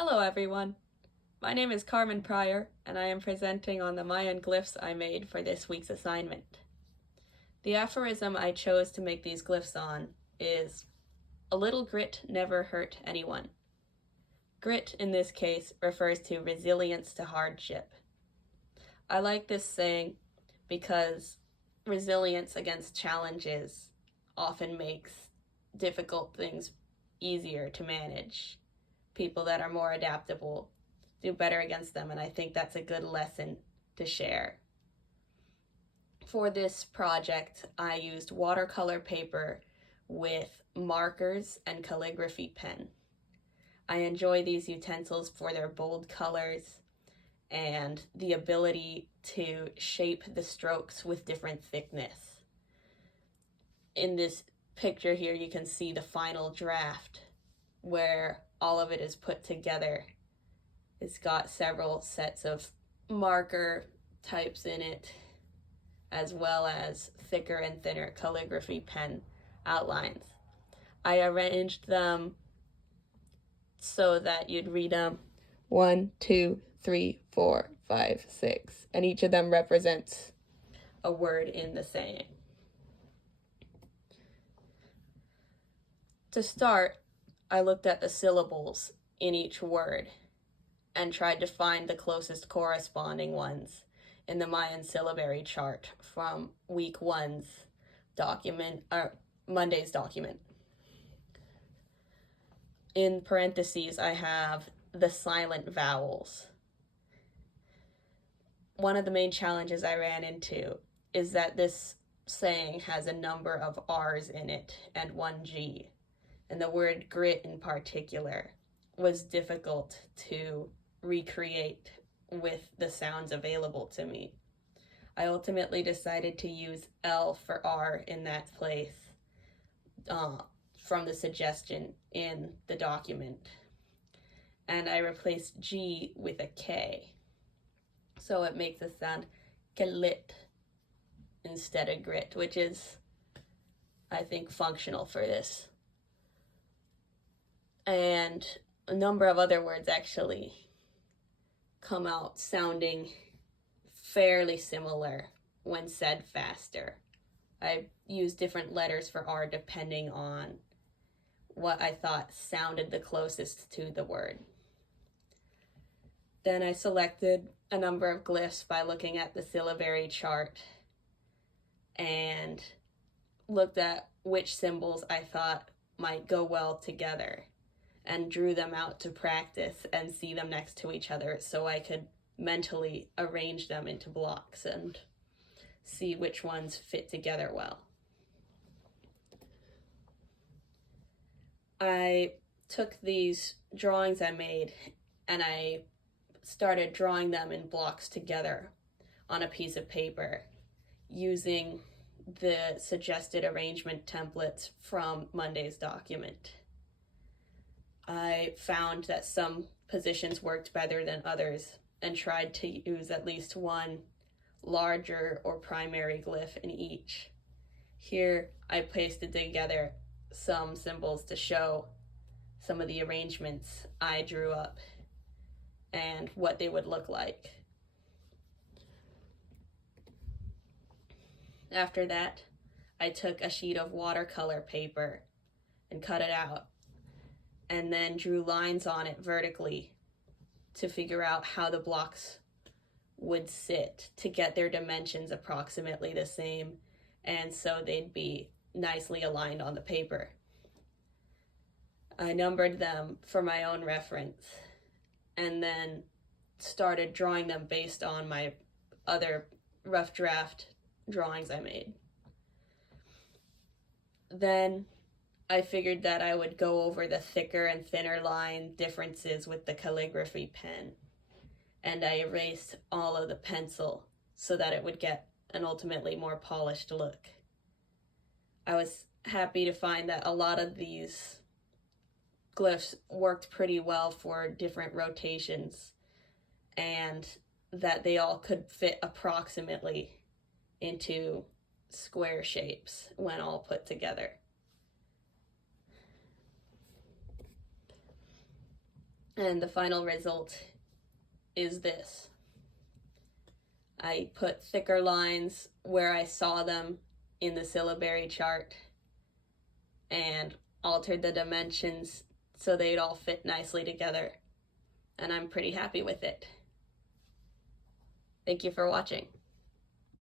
Hello everyone, my name is Carmen Pryor and I am presenting on the Mayan glyphs I made for this week's assignment. The aphorism I chose to make these glyphs on is, "A little grit never hurt anyone." Grit in this case refers to resilience to hardship. I like this saying because resilience against challenges often makes difficult things easier to manage. People that are more adaptable do better against them, and I think that's a good lesson to share. For this project, I used watercolor paper with markers and calligraphy pen. I enjoy these utensils for their bold colors and the ability to shape the strokes with different thickness. In this picture here, you can see the final draft where all of it is put together. It's got several sets of marker types in it, as well as thicker and thinner calligraphy pen outlines. I arranged them so that you'd read them 1, 2, 3, 4, 5, 6, and each of them represents a word in the saying. To start, I looked at the syllables in each word and tried to find the closest corresponding ones in the Mayan syllabary chart from week 1's document, or Monday's document. In parentheses, I have the silent vowels. One of the main challenges I ran into is that this saying has a number of R's in it and one G, and the word grit in particular was difficult to recreate with the sounds available to me. I ultimately decided to use L for R in that place from the suggestion in the document. And I replaced G with a K. So it makes it sound kalit instead of grit, which is, I think, functional for this. And a number of other words actually come out sounding fairly similar when said faster. I used different letters for R depending on what I thought sounded the closest to the word. Then I selected a number of glyphs by looking at the syllabary chart and looked at which symbols I thought might go well together and drew them out to practice and see them next to each other so I could mentally arrange them into blocks and see which ones fit together well. I took these drawings I made and I started drawing them in blocks together on a piece of paper using the suggested arrangement templates from Monday's document. I found that some positions worked better than others and tried to use at least one larger or primary glyph in each. Here I pasted together some symbols to show some of the arrangements I drew up and what they would look like. After that, I took a sheet of watercolor paper and cut it out, and then drew lines on it vertically to figure out how the blocks would sit to get their dimensions approximately the same, and so they'd be nicely aligned on the paper. I numbered them for my own reference and then started drawing them based on my other rough draft drawings I made. Then I figured that I would go over the thicker and thinner line differences with the calligraphy pen, and I erased all of the pencil so that it would get an ultimately more polished look. I was happy to find that a lot of these glyphs worked pretty well for different rotations and that they all could fit approximately into square shapes when all put together. And the final result is this. I put thicker lines where I saw them in the syllabary chart and altered the dimensions so they'd all fit nicely together. And I'm pretty happy with it. Thank you for watching.